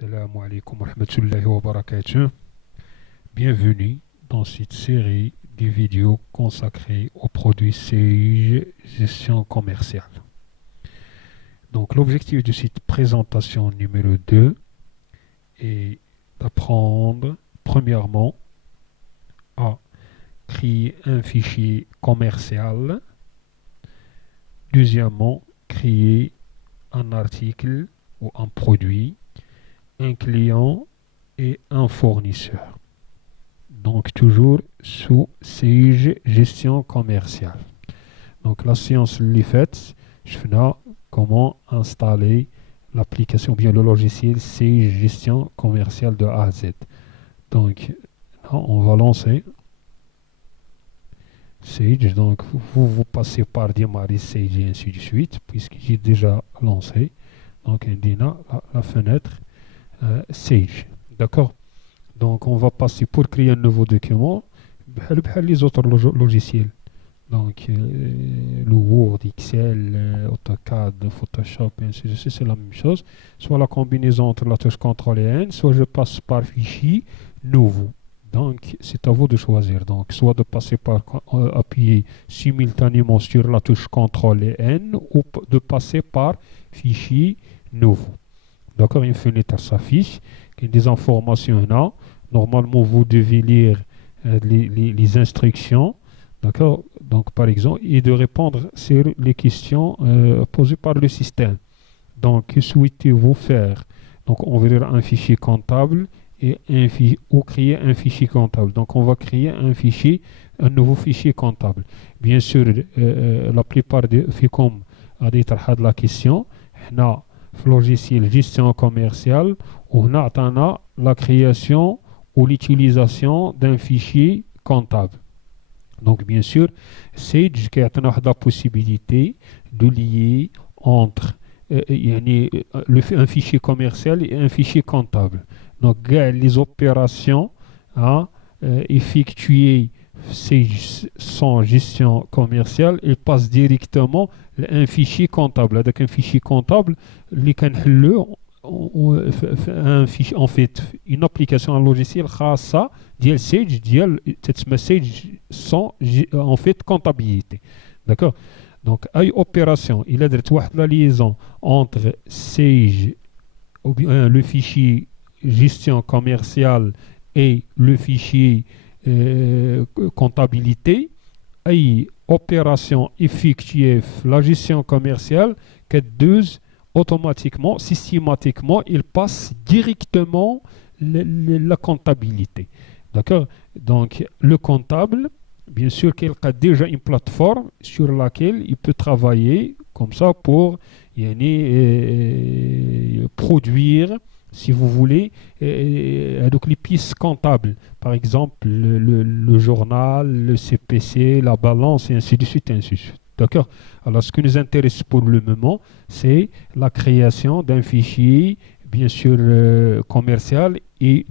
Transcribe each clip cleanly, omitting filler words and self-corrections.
Assalamu alaikum wa rahmatullahi wa barakatuh. Bienvenue dans cette série de vidéos consacrées aux produits Sage Gestion commerciale. Donc l'objectif de cette présentation numéro 2 est d'apprendre premièrement à créer un fichier commercial, deuxièmement créer un article ou un produit, un client et un fournisseur. Donc toujours sous Sage Gestion commerciale. Donc la séance l'est faite, je fais là comment installer l'application, bien le logiciel Sage Gestion commerciale de A à Z. Donc là, on va lancer Sage. Donc vous passez par démarrer Sage et ainsi de suite, puisque j'ai déjà lancé. Donc on dit là, la fenêtre Sage. D'accord? Donc on va passer pour créer un nouveau document les autres logiciels. Donc le Word, Excel, AutoCAD, Photoshop, et ainsi de suite, c'est la même chose. Soit la combinaison entre la touche CTRL et N, soit je passe par fichier nouveau. Donc c'est à vous de choisir. Donc soit de passer par appuyer simultanément sur la touche CTRL et N ou de passer par fichier nouveau. D'accord, une fenêtre s'affiche, il y a des informations là. Normalement, vous devez lire les instructions. D'accord, donc par exemple, et de répondre sur les questions posées par le système. Donc, que souhaitez-vous faire? Donc, on va ouvrir un fichier comptable et ou créer un fichier comptable. Donc, on va créer un nouveau fichier comptable. Bien sûr, la plupart des FICOM a dit la question. Logiciel gestion commerciale, on a la création ou l'utilisation d'un fichier comptable. Donc bien sûr, Sage qui a la possibilité de lier entre un fichier commercial et un fichier comptable. Donc les opérations effectuées sans gestion commerciale, il passe directement à un fichier comptable. Avec un fichier comptable, en fait une application, un logiciel khassa ديال Sage ديال تتسمى Sage sans en fait comptabilité. D'accord? Donc اي opération il a درت واحد la liaison entre Sage ou bien le fichier gestion commerciale et le fichier comptabilité, أي opération effectuée la gestion commerciale que deux automatiquement, systématiquement, il passe directement la comptabilité. D'accord? Donc, le comptable, bien sûr qu'il a déjà une plateforme sur laquelle il peut travailler comme ça pour produire, si vous voulez, donc les pièces comptables. Par exemple, le journal, le CPC, la balance, et ainsi de suite, ainsi de suite. D'accord? Alors, ce qui nous intéresse pour le moment, c'est la création d'un fichier, bien sûr, commercial, et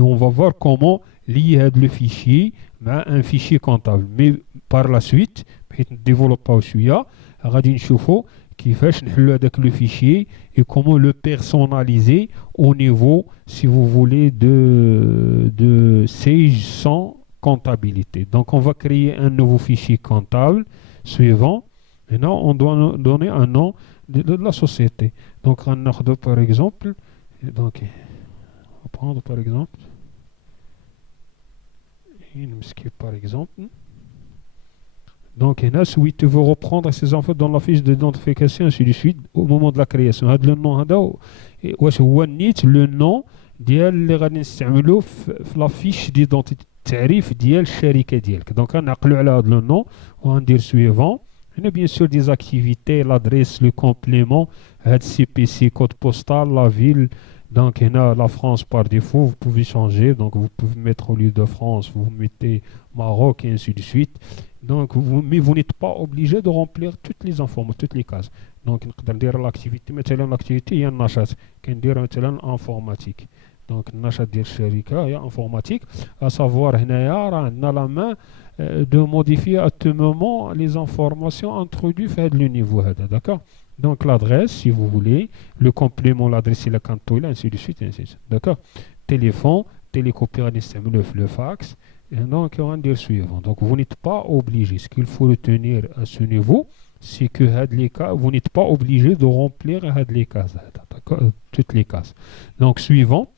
on va voir comment lier le fichier à un fichier comptable. Mais par la suite, on développe شوية غادي نشوفوا كيفاش نحلو هذاك le fichier et comment le personnaliser au niveau, si vous voulez, de Sage sans comptabilité. Donc, on va créer un nouveau fichier comptable suivant. Maintenant, on doit donner un nom de la société. Donc, on a par exemple, donc, on va prendre par exemple, par exemple. Donc, il y a celui qui veut reprendre ses enfants dans la fiche d'identification, ainsi de suite, au moment de la création. Le nom, le nom اللي غادي نستعملوه في la fiche d'identité التعريف ديال الشركه ديالك. Donc غنعقلوا على هذا le nom وغندير suivant. Il y a bien sûr des activités, l'adresse, le complément, CPC, code postal, la ville. Donc, il y a la France par défaut, vous pouvez changer. Donc, vous pouvez mettre au lieu de France, vous mettez Maroc et ainsi de suite. Donc, mais vous n'êtes pas obligé de remplir toutes les informations, toutes les cases. Donc, on peut dire l'activité, مثلا l'activité هي النشاط. كندير مثلا informatique. Donc, النشاط ديال الشركة هي informatique. À savoir, هنايا راه عندنا la main de modifier à tout moment les informations introduites à le niveau. D'accord? Donc l'adresse, si vous voulez, le complément, l'adresse et le canton, ainsi de suite, ainsi de suite. D'accord? Téléphone, télécopie, le fax. Et donc, on va dire suivant. Donc, vous n'êtes pas obligé. Ce qu'il faut retenir à ce niveau, c'est que vous n'êtes pas obligé de remplir les cases. D'accord? Toutes les cases. Donc, suivant.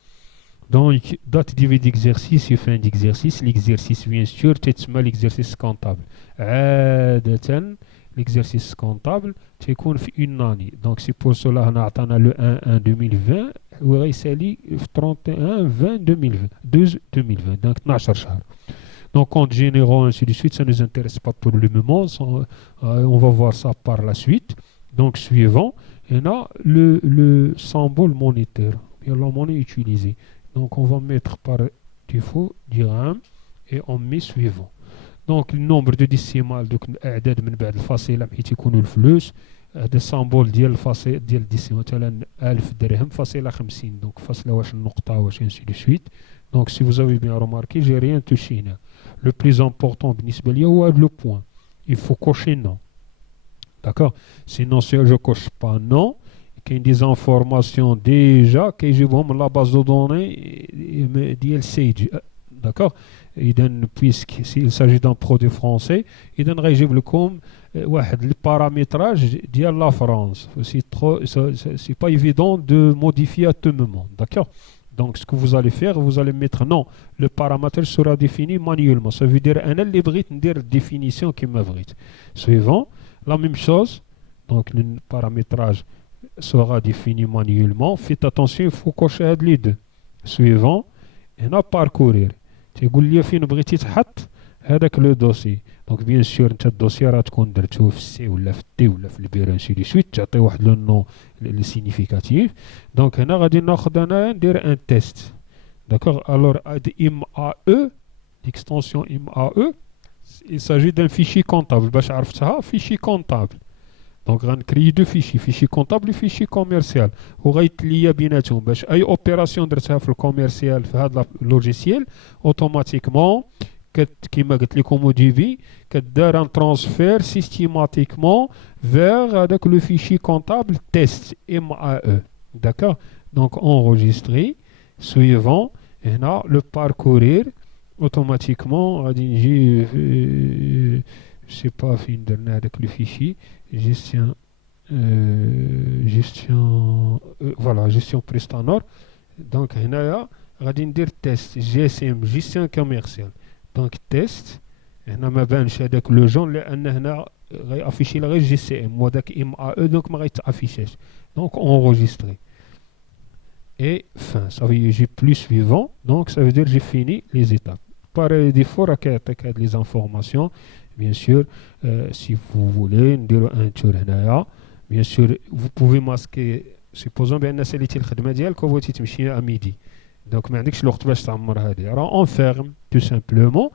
Donc, date d'exercice et fin d'exercice. L'exercice, bien sûr, c'est l'exercice comptable. عادة l'exercice comptable تكون في une année. Donc, c'est pour cela qu'on a le 1 2020 وغيسالي في 31 20 2020 12 2020. Donc, 12 شهر. Donc, compte généraux, ainsi de suite, ça ne nous intéresse pas pour le moment. On va voir ça par la suite. Donc, suivant, on a le symbole monétaire, la monnaie utilisée. Donc, on va mettre par défaut dirham et on met suivant. Donc, le nombre de décimales, donc, الأعداد من بعد الفاصلة حيت يكونوا الفلوس. هذا السامبول ديال الفاصل ديال الديسيمال مثلا 1000 درهم فاصلة 50. Donc, فاصلة واش النقطة واش ainsi de suite. Donc, si vous avez bien remarqué, j'ai rien touché là. Le plus important, بالنسبة لي هو le point. Il faut cocher non. D'accord? Sinon, si je coche pas non, qu'il y a des informations déjà que je vois dans la base de données d'IL Sage. D'accord? Puisqu'il s'agit d'un produit français, il donnerait comme le paramétrage de la France. C'est pas évident de modifier à tout moment. D'accord? Donc, ce que vous allez faire, vous allez mettre non. Le paramètre sera défini manuellement. Ça veut dire un algorithme de définition qui m'abrite. Suivant, la même chose. Donc, le paramétrage sera défini manuellement. Faites attention, il faut cocher les deux. Suivant, on a parcourir. تقول لي فين بغيتي تحط هذاك لو دوسي. دونك بيان سور انت الدوسي راه تكون درتوه في السي ولا في التي ولا في البير انسي دي سويت تعطي واحد لو نو لي سينيفيكاتيف. دونك هنا غادي ناخذ انا ندير ان تيست. داكوغ الور هاد ام ا او ليكستونسيون ام ا او il s'agit d'un fichier comptable باش عرفتها fichier comptable. دونك غنكري دو فيشي كونطابل و فيشي كوميرسيال وغيتليا بيناتهم باش اي اوبيراسيون درتها في الكوميرسيال في هذا اللوجيسيال اوتوماتيكمون كيما قلت لكم او ديبي كدار ان ترانسفير سيستيماتيكمون فيغ هذاك لو فيشي كونطابل تيست ام ا او. داكور دونك انregistré suivant هنا لو باركورير اوتوماتيكمون غادي نجي je sais pas فين درنا هذاك لو فيشي gestion voilà gestion Prestanor. Donc هنايا غادي ندير تيست جي اس ام جيستيون كوميرسيال. دونك تيست هنا ما بانش هذاك لو جون لان هنا غيافيشي غير جي سي ام وهذاك ام ا او دونك ما غيتافيشاش. دونك enregistré et fin. Ça veut dire j'ai plus suivant. Donc ça veut dire j'ai fini les étapes. Par défaut راك يعطيك هاد les informations. Bien sûr, si vous voulez نديرو un tour هنايا. Bien sûr, vous pouvez masquer. Supposons بان ساليتي الخدمه ديالك وبغيتي تمشي à midi. Donc ما عندكش الوقت باش تعمر هذه. راه on ferme tout simplement.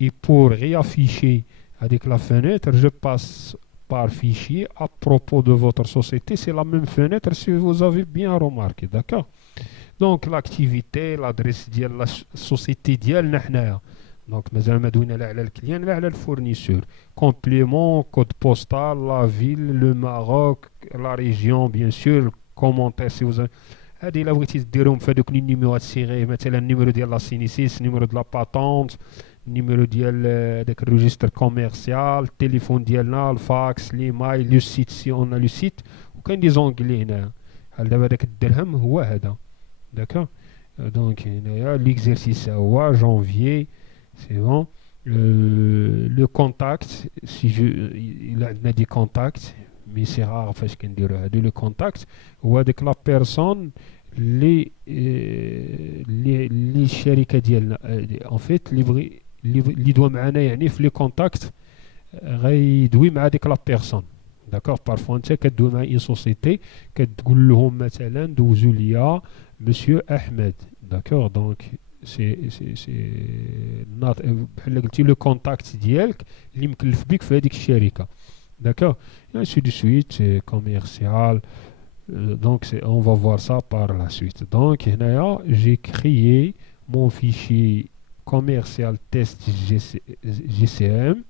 Et pour réafficher avec la fenêtre, je passe par fichier à propos de votre société. C'est la même fenêtre si vous avez bien remarqué. D'accord? Donc l'activité, l'adresse de la société ديالنا حنايا. Donc, مازال ما دوينا لا على الكليان لا على الفورنيسور. Complément, code postal, la ville, le Maroc, la région, bien sûr, commentaire si vous avez. هذه إلا بغيتي ديرهم في هذوك لي نيميرو تسيغي مثلا النيميرو ديال لا سينيسيس، نيميرو ديال لا باتونت، نيميرو ديال هذاك الريجستر كوميرسيال، التليفون ديالنا، الفاكس، ليمايل، لو سيت سي اون لو سيت، وكاين دي زونغلي هنا. دابا هذاك الدرهم هو هذا. داكور دونك هنايا ليكزيرسيس هو جانفيي. C'est bon. Le contact, si il a des contacts, mais c'est rare parce qu'on dirait le contact, ou avec la personne, les شركة ديالنا en fait اللي يدوي معنا يعني في لي كونتاكت غيدوي مع ديك لا بيرسون. داكور بارفوا انت كدوي مع اون سوسيتي كتقول لهم مثلا دوزوا ليا مسيو احمد. داكور دونك سي بحال قلتي لو كونتاكت ديالك اللي مكلف بك في هذيك الشركه. داكور ainsi de suite commercial. Donc on va voir ça par la suite. Donc هنايا j'ai créé mon fichier commercial test GCM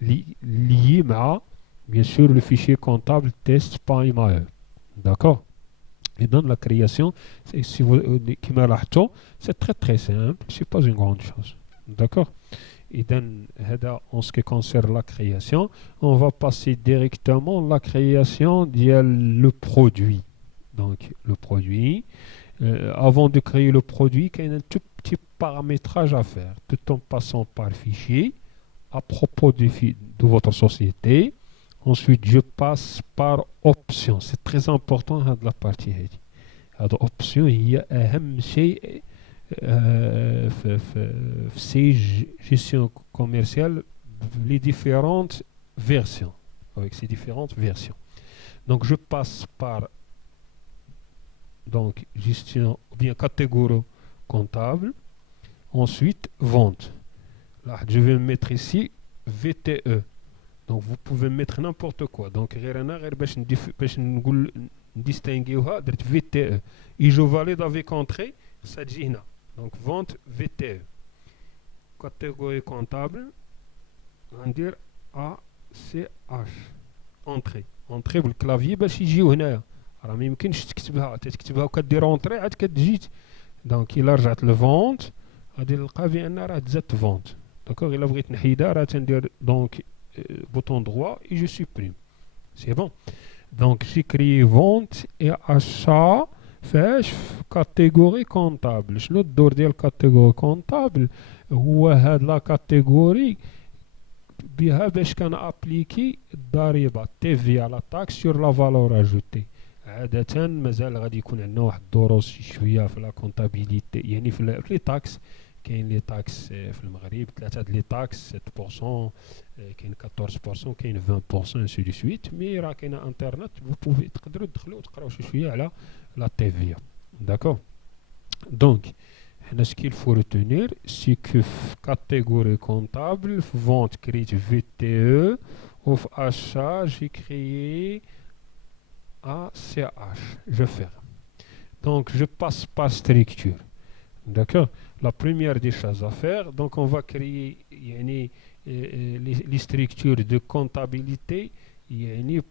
lié à, bien sûr, le fichier comptable test.mae. D'accord? Et dans la création, si vous, c'est très très simple, c'est pas une grande chose. D'accord? Et en ce qui concerne la création, on va passer directement à la création le produit. Donc le produit, avant de créer le produit, il y a un tout petit paramétrage à faire, tout en passant par fichier, à propos de votre société. Ensuite, je passe par option. C'est très important de la partie. L'option هي أهم شيء في gestion commerciale, les différentes versions, avec ces différentes versions. Donc je passe par donc gestion ou bien catégorie comptable, ensuite vente. Là, je vais mettre ici VTE. Donc vous pouvez mettre n'importe quoi. Donc باش نقول distinguer درت VTE. Et je valide avec entrée, ça تجي هنا. Donc vente VTE. Catégorie comptable, on va dire ACH. entrée بالكلافيي باش يجيو هنايا. راه ما يمكنش تكتبها وكدير اونطري عاد كتجي. دونك الا رجعت لفونت غادي نلقى بان راه تزادت فونت. داكوغ الا بغيت نحيدها راه تندير دونك bouton droit et je supprime. C'est bon. Donc j'ai créé vente et achat فاش في catégorie comptable. شنو الدور ديال catégorie comptable؟ هو هاد لا catégorie بها باش كان ابليكي الضريبه TVA لا تاكس سور لا فالور اجوتي. عاده مازال غادي يكون عندنا واحد الدروس شويه في لا كونتابيليتي، يعني في لي تاكس. كاين لي تاكس في المغرب 3 لي تاكس 7%، كاين 14%، كاين 20% انسي دو سويت. مي راه كاينه انترنت بوفي تقدروا تدخلوا وتقراو شويه على لا TVA. داكور. دونك ce qu'il faut retenir, c'est que catégorie comptable, vente créée VTE, ou achat, j'ai créé ACH. Je ferme. Donc je passe par structure. D'accord? La première des choses à faire, donc on va créer les structures de comptabilité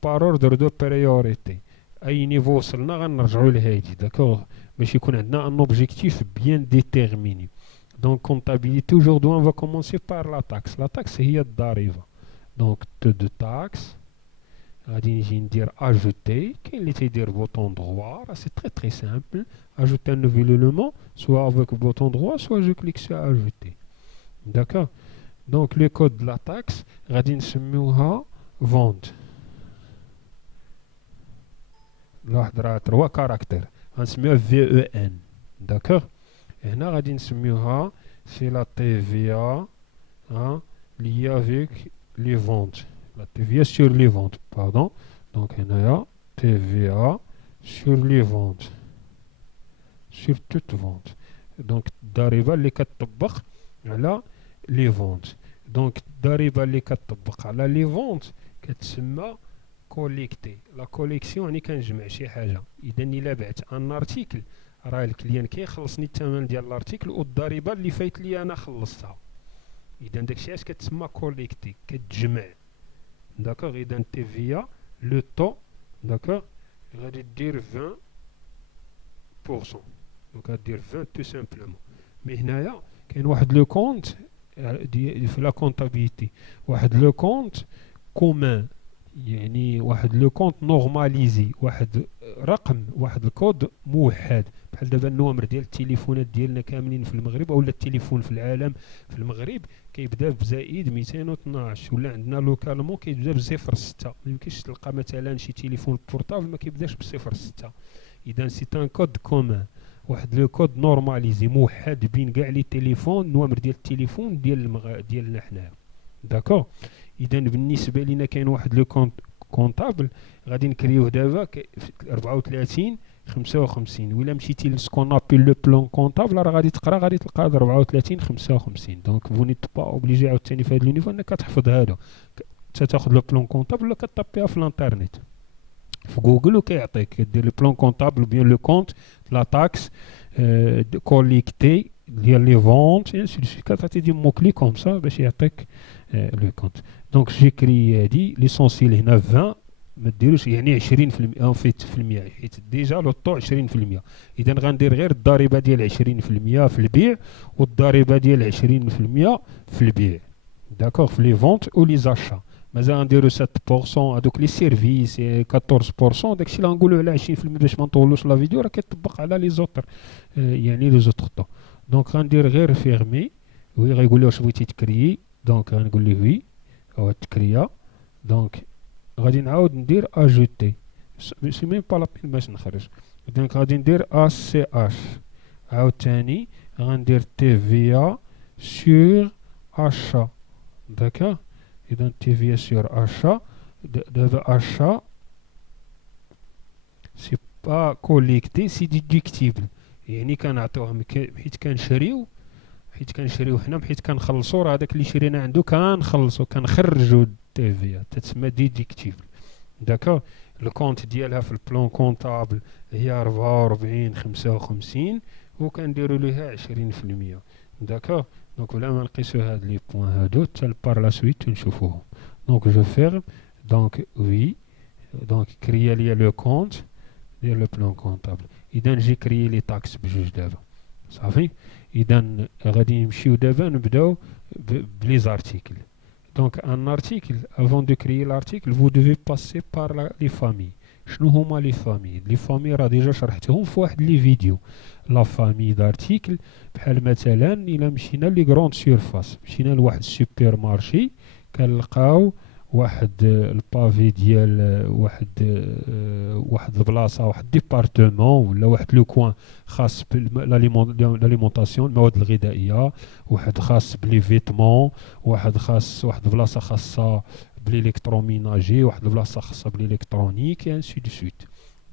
par ordre de priorité. أي niveau وصلنا غنرجعوا لهادي. داكوغ؟ باش يكون عندنا un objectif bien déterminé. Donc comptabilité, aujourd'hui on va commencer par la taxe. La taxe هي الضريبة. Donc de taxe غادي نجي ندير ajouter. كاين اللي تيدير bouton droit. C'est très très simple. Ajouter un nouvel élément, soit avec bouton droit, soit je clique sur ajouter. D'accord? Donc le code de la taxe غادي نسميوها vente. واحد راه 3 كاركتر غنسميوها VEN. داكوغ؟ هنا غادي نسميوها سي لا TVA liée avec les ventes. La TVA sur les ventes, pardon. Donc هنايا TVA sur les ventes, sur toute vente. Donc الضريبة اللي كتطبق على les ventes. Donc الضريبة اللي كتطبق على les ventes كتسمى كوليكتي. لا كوليكسيون يعني كنجمع شي حاجه. اذا الا بعت ان ارتيكل راه الكليان كيخلصني الثمن ديال الارتيكل والضريبه اللي فايت لي انا خلصتها. اذا داكشي علاش كتسمى كوليكتي، كتجمع. داكوغ؟ اذا TVA لو طو داكوغ غادي دير 20%. دونك غادير 20 تو سامبلومون. مي هنايا كاين واحد لو كونت في لا كونتابيليتي، واحد لو كونت كومان، يعني واحد لو كونت نورماليزي، واحد رقم، واحد الكود موحد. بحال دابا النوامر ديال التليفونات ديالنا كاملين في المغرب، اولا التليفون في العالم في المغرب كيبدا بزائد 212، ولا عندنا لوكالمون كيبدا بصفر 6. ما يمكنش تلقى مثلا شي تليفون بورتابل ما كيبداش بصفر 6. اذا سي ان كود كومان، واحد لو كود نورماليزي موحد بين كاع لي تليفون، النوامر ديال التليفون ديالنا حنايا. داكوغ؟ اذا بالنسبه لينا كاين واحد لو كونطابل غادي نكريوه دابا 34 55. ولا مشيتي لسكون ابيل لو بلان كونطابل راه غادي تقرا غادي تلقى 34 55. دونك فو نيت با اوبليجي عاوتاني في هذا لو نيفو انك كتحفظ هذا. تاخذ لو بلان كونطابل ولا كطابيها في الانترنت في جوجل وكيعطيك. كدير لو بلان كونطابل بيان لو كونت لا تاكس كوليكتي il y a les ventes, et ainsi de suite. Quand tu as des mots-clés comme ça, باش يعطيك le compte. Donc j'écris هادي l'essentiel هنا 20 ما ديروش يعني 20% en fait في المية حيت ديجا لو طو 20%. اذا غندير غير الضريبه ديال 20% في البيع والضريبه ديال 20% في البيع. داكوغ في لي فونت او لي زاشا. مازال غنديرو 7% هذوك لي سيرفيس 14%. داكشي اللي غنقولو على 20% باش ما نطولوش لا فيديو راه كيطبق على لي زوتر يعني لي زوتر طو. دونك غندير غير فيرمي. وي غيقول لي واش بغيتي تكريي. دونك غنقول ليه وي هو تكريا. دونك غادي نعاود ندير اجوتي سي ميم با لابين باش نخرج. دونك غادي ندير ا سي اش عاوتاني غندير تي في سور اشا. داكا اذا تي في سور اشا. دابا اشا سي با كوليكتي سي ديديكتيبل يعني كنعطيوهم حيت كنشريو حنا حيت كنخلصو راه هذاك اللي شرينا عنده كنخلصو كنخرجو تي في تتسمى ديديكتيبل. داكا الكونت ديالها في البلان كونطابل هي 44 55 وكنديروا ليها 20%. داكا دونك بلا ما نقيسو هاد لي بوين هادو حتى بار لا سويت نشوفوهم. دونك جو فيرم. دونك وي دونك كريا ليا لو كونت ديال لو بلان كونطابل. اذا جي كريي لي تاكس بجوج دابا صافي. اذا غادي نمشيو دابا نبداو بلي زارتيكل. Donc un article, avant de créer l'article, vous devez passer par les familles. شنو هما لي فامي؟ لي فامي راه ديجا شرحتهم في واحد لي فيديو. لا فامي دارتيكل بحال مثلا الا مشينا لي غروند سيرفاس مشينا لواحد السوبر مارشي كنلقاو واحد البافي ديال واحد البلاصه واحد ديبارتمون ولا واحد لو كوان خاص بالاليمونطاسيون المواد الغذائيه واحد خاص بلي فيتمون واحد خاص واحد البلاصه خاصه بالالكتروميناجي واحد البلاصه خاصه بالالكترونيك انسي دو سويت.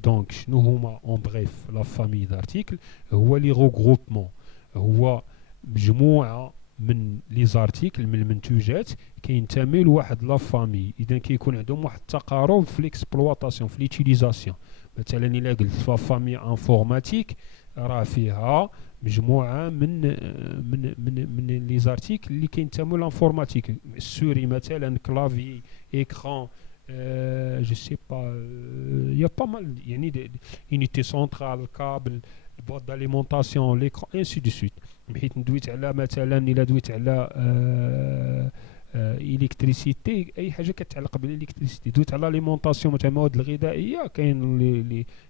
دونك شنو هما اون بريف لا فامي دارتيكل؟ هو لي غروغروبمون هو مجموعه من لي زارتيكل من المنتوجات كينتمي لواحد لا فامي. اذا كيكون عندهم واحد التقارب في ليكسبلواتاسيون في ليتيليزاسيون. مثلا الا قلت لا فامي انفورماتيك راه فيها مجموعه من لي زارتيكل اللي كينتموا لانفورماتيك. السوري مثلا كلافي اكران جو سي با يا با مال يعني يونيتي سونترال كابل البوط داليمونطاسيون ليكران انسي دو سويت. حيت ندويت على مثلا الا دويت على الكتريسيتي اي حاجه كتعلق بالالكتريسيتي. دويت على ليمونطاسيون مثلا المواد الغذائيه كاين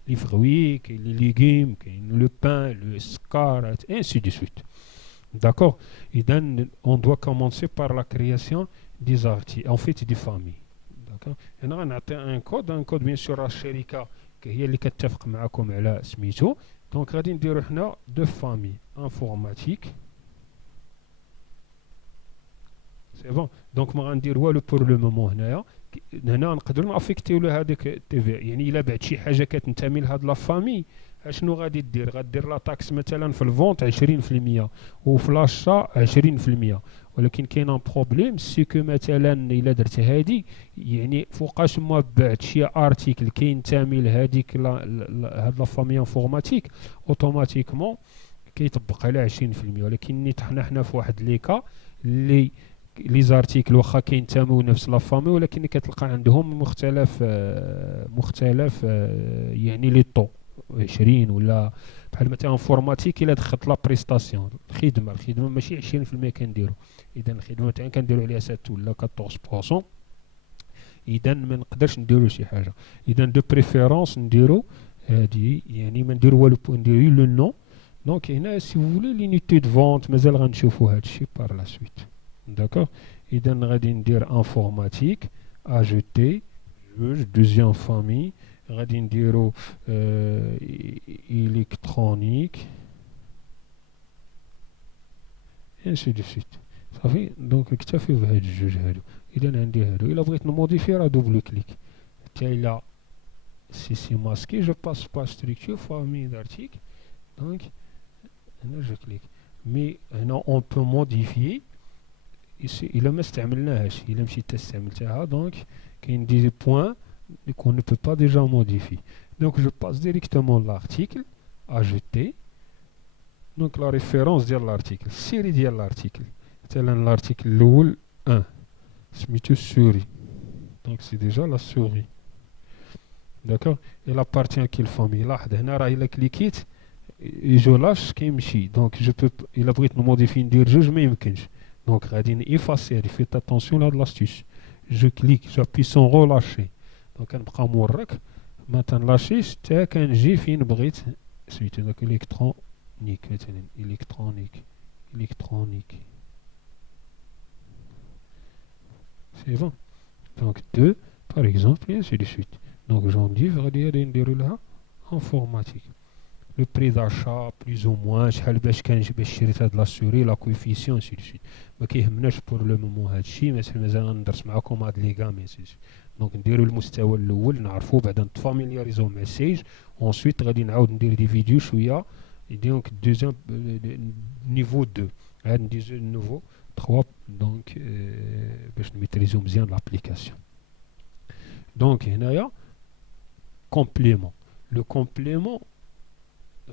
لي فغوي كاين لي ليغيم كاين لو بان لو سكار انسي دو سويت. داكور. اذا on doit commencer par la création des articles en fait des familles. داكور. هنا غنعطي ان كود بيان سور الشركه هي اللي كتفق معكم على سميتو. دونك غادي نديرو حنا دو فامي انفورماتيك سي بون. دونك ما غندير والو بور لو مومون. هنا نقدروا نافيكتيو له هذيك التي في يعني الا بعت شي حاجه كتنتمي لهاد لا فامي اشنو غادي دير؟ غدير لا تاكس مثلا في الفونت 20% وفي لاشا 20%. ولكن كاين ان بروبليم سي كو مثلا الا درت هادي يعني فوقاش ما بعت شي ارتيكل كينتمي لهاديك هاد لا فامي انفورماتيك اوتوماتيكمون كيطبق على 20%. ولكن حنا في واحد ليكا اللي لي زارتيكل واخا كينتموا نفس لا فامي ولكن كتلقى عندهم مختلف يعني لي طو 20 ولا بحال مثلا انفورماتيك الا دخلت لا بريستاسيون الخدمه ماشي 20% كنديرو. اذا الخدمه مثلا كنديرو عليها 7 ولا 14%. اذا ما نقدرش نديرو شي حاجه. اذا دو بريفيرونس نديرو هادي يعني ما نديرو والو نديرو لو نون. دونك هنا سي فولي لينيتي دو فونت مازال غنشوفو هادشي بار لا سويت. داكوغ. اذا غادي ندير انفورماتيك اجوتي جوج دوزيام فامي غادي نديرو الكترونيك انسي دو سويت صافي. دونك نكتفي بهاد الجوج هادو. اذا عندي هادو الا بغيت نموديفي راه دوبل كليك حتى الا سي ماسكي جو باس با ستركتور فامي دارتيك. دونك هنا جو كليك مي هنا اون بو موديفيي الا ما استعملناهاش الا مشيت استعملتها. دونك كاين دي بوين qu'on ne peut pas déjà modifier. Donc je passe directement l'article, ajouter, Donc la référence de l'article, série de l'article. C'est l'article l'oul 1. C'est souris. Donc c'est déjà la souris. D'accord. Il appartient à quelle famille? Là, il a cliqué et je lâche كيمشي. Donc je peux, il a pris de modifier une juge mais يمكنش. Donc غادي effacer. Faites attention là de l'astuce. Je clique, j'appuie sur relâcher. Donc كنبقى مورك ما تنلاشيش حتى كنجي فين بغيت سميتو داك الكترونيك مثلا électronique. C'est bon. Donc 2 par exemple et ainsi de suite. Donc j'en dis غادي نديرو informatique. Le prix d'achat plus ou moins شحال باش شريت هاد لا سوري لا كويفيسيون ainsi de suite. ما كيهمناش بور لو مومون هادشي مازال غندرس معاكم هاد لي غام ainsi de suite. دونك نديرو المستوى الاول نعرفو بعدا نتفاميلياريزو مع السيج اونسويت غادي نعاود ندير دي فيديو شويه دونك دوزيام نيفو 2 عاد نديزو نوفو 3 دونك باش نميتريزو مزيان لابليكاسيون. دونك هنايا كومبليمون لو كومبليمون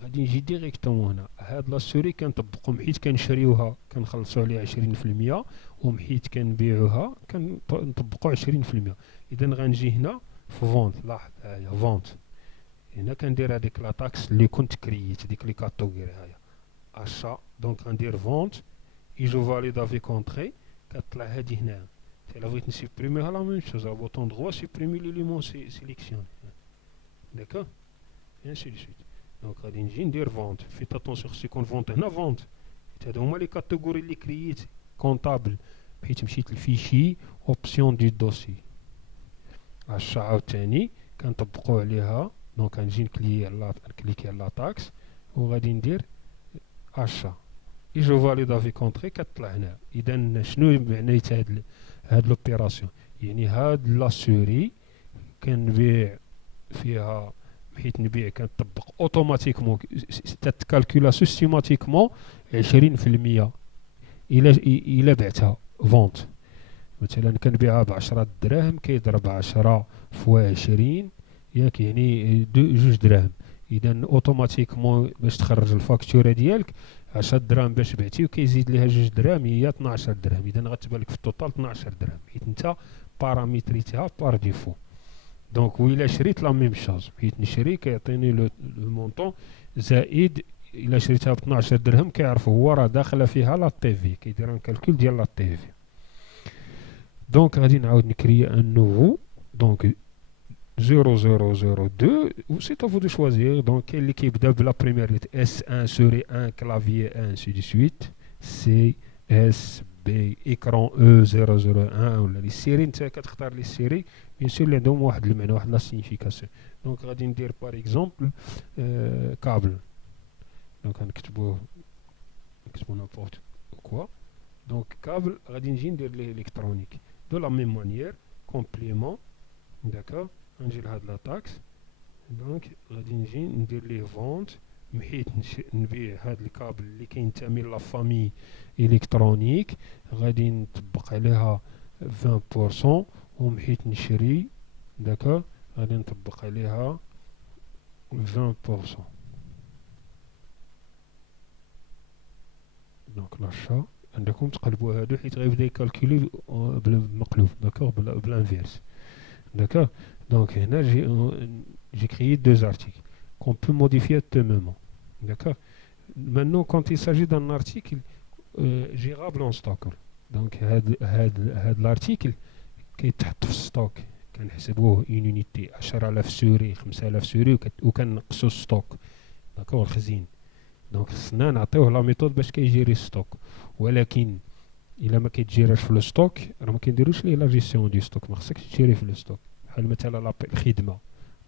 غادي نجي ديريكتومون هنا هاد لا سوري كنطبقو حيت كنشريوها كنخلصو عليها 20% ومحيت كنبيعوها كنطبقو 20%. اذا غنجي هنا في فونت لاحظ هاهي فونت هنا كندير هذيك لا تاكس اللي كنت كرييت ديك لي كاتوغوري هاهي اشا. دونك غندير فونت اي جو فاليد افيك كونطري كتطلع هادي هنا. الا بغيت نسيبريميها لا ميم شوز بوطون دغوا سيبريمي ليليمون سيليكسيون داكوغ انسي دو سويت. دونك غادي نجي ندير فونت فيت اتونسيون خصو يكون فونت هنا فونت هادو هما لي كاتيجوري اللي كرييت كونطابل بحيث مشيت للفيشي اوبسيون دو دوسي اشا عاوتاني كنطبقو عليها. دونك غنجي نكليكي على لا تاكس وغادي ندير اشا اي جو فاليد افي كونطري كتطلع هنا. اذا شنو معنى هاد لوبيراسيون؟ يعني هاد لا سوري كنبيع فيها حيت نبيع كنطبق اوتوماتيكمون تتكالكولا سيستيماتيكمون 20% الا بعتها فونت. مثلا كنبيعها ب10 دراهم كيضرب 10 فوا 20 ياك يعني 2 دراهم. اذا اوتوماتيكمون باش تخرج الفاكتوره ديالك 10 دراهم باش بعتي وكيزيد ليها 2 دراهم هي 12 درهم. اذا غتبان لك في التوتال 12 درهم حيت انت باراميتريتيها بار ديفو. دونك وإلا شريت لا ميم شوز بغيت نشري كيعطيني لو مونطون زائد إلا شريتها ب 12 درهم كيعرفو هو راه داخله فيها لا تي في كيدير ان كالكول ديال لا تي في. دونك غادي نعاود نكري ان نوفو دونك 0002 و سي تافو دو شوازير. دونك كاين اللي كيبدا بلا بريمير ليت اس 1 سوري 1 كلافيي 1 سي دي سويت سي اس بي ايكرون او 001 ولا لي سيري انت كتختار لي سيري بيان سور اللي عندهم واحد المعنى واحد لا سينيفيكاسيون. دونك غادي ندير باغ اكزومبل كابل. دونك غنكتبو نابورت كوا. دونك كابل غادي نجي ندير ليه الكترونيك دو لا ميم مانيير كومبليمون داكوغ. غنجي لهاد لا تاكس دونك غادي نجي ندير ليه فونت محيت نبيع هاد الكابل اللي كينتمي لا فامي الكترونيك غادي نطبق عليها 20% ومحيت نشري داكوغ غادي نطبق عليها 20%. دونك لاشا عندكم تقلبوا هادو حيت غيبدا يكالكولي بالمقلوب داكوغ بالانفيرس داكوغ. دونك هنا j'ai créé 2 articles qu'on peut modifier à tout moment. D'accord. Maintenant, quand il s'agit d'un article gérable en stock, donc l'article qui est en stock, كنحسبوه une unité 10,000 سوري 5,000 سوري وكنقصوا ستوك داكور الخزين. دونك خصنا نعطيوه لا ميثود باش كيجيري ستوك. ولكن الا ما كيتجيراش في الستوك راه ما كنديروش ليه لا جيستيون دي ستوك. ما خصكش تجيري في الستوك بحال مثلا الخدمه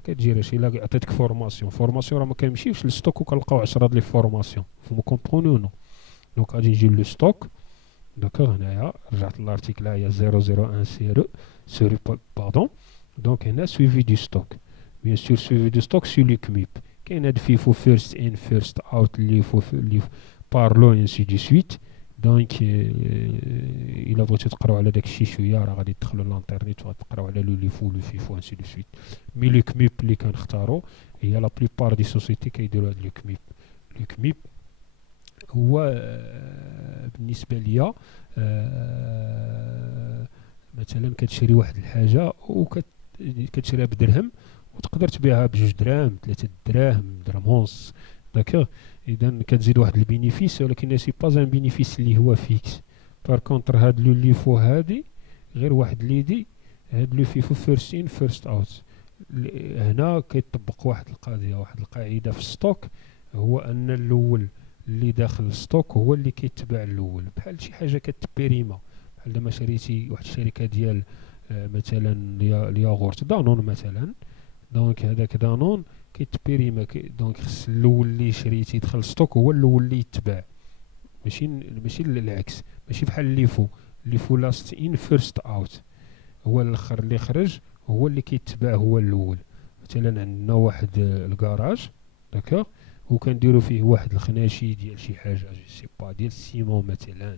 كتجيريش. الا عطيتك فورماسيون راه ما كنمشيوش للستوك وكنلقاو 10 ديال لي فورماسيون فمو كومبرونو نو. دونك غادي نجي لو ستوك داكوغ. هنايا رجعت للارتيكل هيا 001 سوري باردون. دونك هنا سويفي دو ستوك بيان سور سويفي دو ستوك سو لو كميب كاين هاد فيفو فيرست ان فيرست اوت لي بارلو انسي دي سويت. دونك الا بغيتو تقراو على داكشي شويه راه غادي تدخلوا للانترنيت وتقراو على لو ليفو لو فيفو انسي دو سويت. مي لو كميب اللي كنختارو هي لا بليبار دي سوسيتي كيديروا هاد لو كميب. لو كميب هو بالنسبة ليا مثلا كتشري واحد الحاجة كتشريها بدرهم وتقدر تبيعها بجوج دراهم 3 دراهم درهم ونص. داكوغ. اذا كتزيد واحد البينيفيس ولكن سي با ان بينيفيس اللي هو فيكس. بار كونتر هاد لو لي فو هادي غير واحد ليدي، هاد لو فيفو فيرست ان فيرست اوت. هنا كيطبق واحد القضيه، واحد القاعده في الستوك، هو ان الاول اللي داخل الستوك هو اللي كيتباع الاول. بحال شي حاجه كتبريما، بحال لما شريتي واحد الشركه ديال مثلا الياغورت دانون مثلا، دونك هذاك دانون كيتبريما دونك خص الاول اللي شريتي يدخل الستوك هو الاول اللي يتباع، ماشي العكس. ماشي بحال اللي فو لاست ان فيرست اوت، هو الاخر اللي خرج هو اللي كيتباع هو الاول. مثلا عندنا واحد الكراج داكوغ وكنديروا فيه واحد الخناشي ديال شي حاجه جو سي با ديال السيمون مثلا،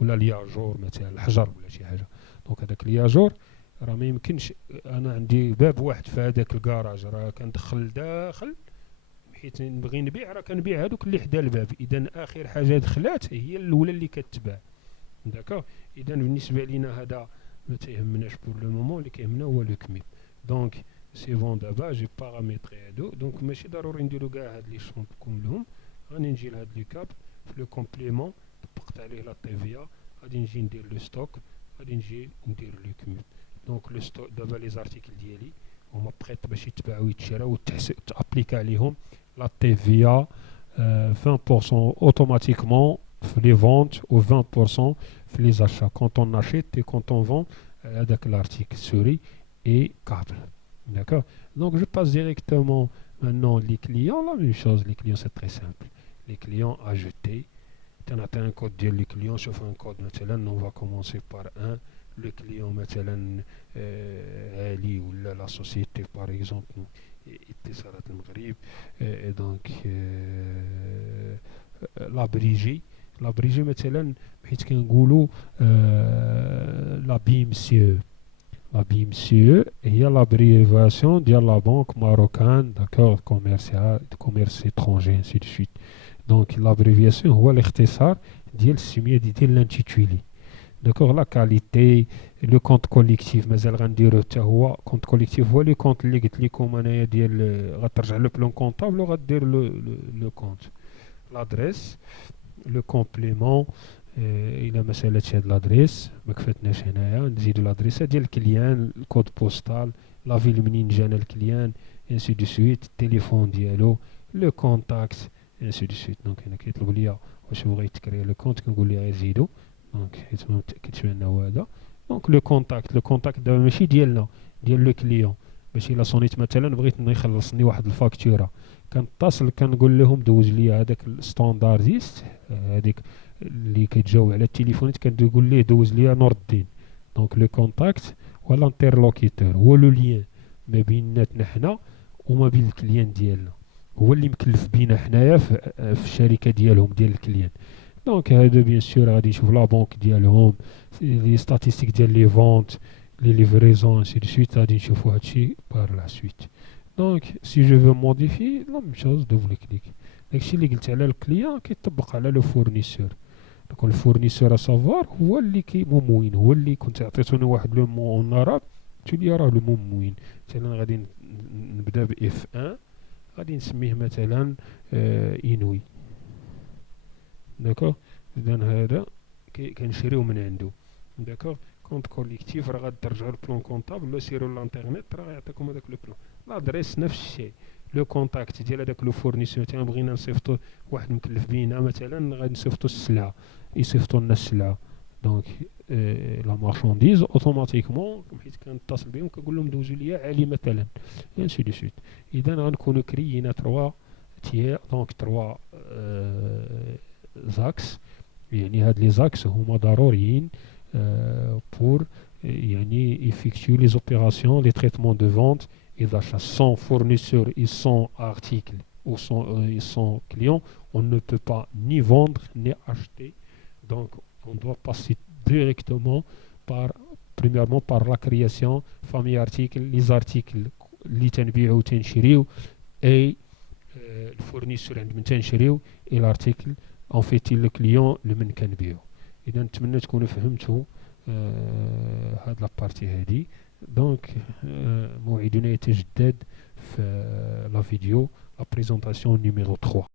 ولا الياجور مثلا الحجر ولا شي حاجه. دونك هذاك الياجور راه ما يمكنش انا عندي باب واحد في هذاك الكراج راه كندخل داخل حيت نبغي نبيع، راه كنبيع هذوك اللي حدا الباب. اذا اخر حاجه دخلات هي الاولى اللي كتباع. داكوغ. اذا بالنسبه لينا هذا ما تيهمناش بور لو مومون، اللي كيهمنا هو لو كميب. دونك سي بون دابا جي باراميتري هادو، دونك ماشي ضروري نديرو كاع هاد لي شونط كلهم. غادي نجي لهاد لو كاب في لو كومبليمون طبقت عليه لا تيفيا، غادي نجي ندير لو ستوك، غادي نجي ندير لو كميب. دونك لو ستوك دابا لي زارتيكل ديالي هما بريت باش يتباعو يتشراو وتابليكا عليهم لا تيفيا 20% automatiquement في لي فونت و 20% في لي زاشا quand on achète et quand on vend هذاك l'article souris et câble. D'accord. Donc je passe directement maintenant les clients. La même chose, les clients c'est très simple. Les clients ajoutés. Tu as un code de les clients, je fais un code maintenant, on va commencer par un. Le client مثلا Ali ou la société par exemple اتصالات المغرب. دونك لابريجي مثلا حيت كنقولوا لا بي مسيو. لا بي مسيو هي لابريفاسيون ديال لا بنك ماروكان داكور كوميرس اترونجي انسي دو سويت. دونك لابريفياسيون هو الاختصار ديال السميه ديال لانتيتولي. داكوغ. لا كاليتي لو كونت كوليكتيف مازال غنديرو حتى هو. كونت كوليكتيف هو لي كونت اللي قلت لكم انايا ديال غترجع لو بلون كونطابل وغدير لو كونت. لادريس لو كومبليمون الى ما سالتش هاد لادريس ما كفاتناش هنايا نزيدو لادريس ديال الكليان، الكود بوستال، لا فيل منين جانا الكليان انسي دو سويت، التليفون ديالو، لو كونتاكت انسي دو سويت. دونك هنا كيطلب ليا واش بغيت تكري لو كونت كنقول ليه زيدو دونك حيت ما متاكدش بانه هذا. دونك لو كونتاكت دابا ماشي ديالنا ديال لو كليون. باش الا صونيت مثلا بغيت يخلصني واحد الفاكتوره كنتصل كنقول لهم دوز لي هذاك الستاندارديست هذيك اللي كتجاوب على التليفونات كنقول ليه دوز لي نور الدين. دونك لو كونتاكت هو الانترلوكيتور، هو لو لين ما بيناتنا حنا وما بين الكليان ديالنا، هو اللي مكلف بينا حنايا في الشركه ديالهم ديال الكليان. دونك هذا بيان سور غادي نشوف لا بنك ديالهم، لي ستاتيستيك ديال لي فونت، لي ليفريزون انسي دو سويت. غادي نشوفو هادشي بار لا سويت. دونك سي جو فو موديفي لا ميم شوز دوبل كليك. داكشي اللي قلت على الكليان كيطبق على لو فورنيسور. دونك الفورنيسور سافوار هو اللي كيموين، هو اللي كنت عطيتوني واحد لو مون اون عرب قلت لي راه لو مموين. مثلا غادي نبدا باف 1 غادي نسميه مثلا انوي. داكوغ. اذا هذا كنشريو من عنده. داكوغ. كونت كوليكتيف راه غادي ترجعوا للبلون كونطابل ولا سيروا للانترنيت راه غيعطيكم هذاك لو بلون. لادريس نفس الشيء. لو كونتاكت ديال هذاك لو فورنيسور مثلا بغينا نصيفطو واحد مكلف بينا مثلا غادي نصيفطو السلعه يصيفطو لنا السلعه. دونك لا مارشانديز اوتوماتيكمون حيت كنتصل بهم كنقول لهم دوزوا لي علي مثلا انسي دو سويت. اذا غنكونوا كريينا 3 تيير دونك 3 زاكس. يعني هاد لي زاكس هما ضروريين pour يعني effectuer les opérations, les traitements de vente et d'achat sans fournisseur et sans article ou sans client. On ne peut pas ni vendre ni acheter. Donc on doit passer directement premièrement par la création famille article, les articles اللي تنبيعو تنشريو et le fournisseur عند من تنشريو et l'article en fait le client اللي من كنبيعو. اذا نتمنى تكونوا فهمتوا هاد لابارتي هادي. دونك موعدنا يتجدد في لا فيديو لا بريزونطاسيون نيميرو 3.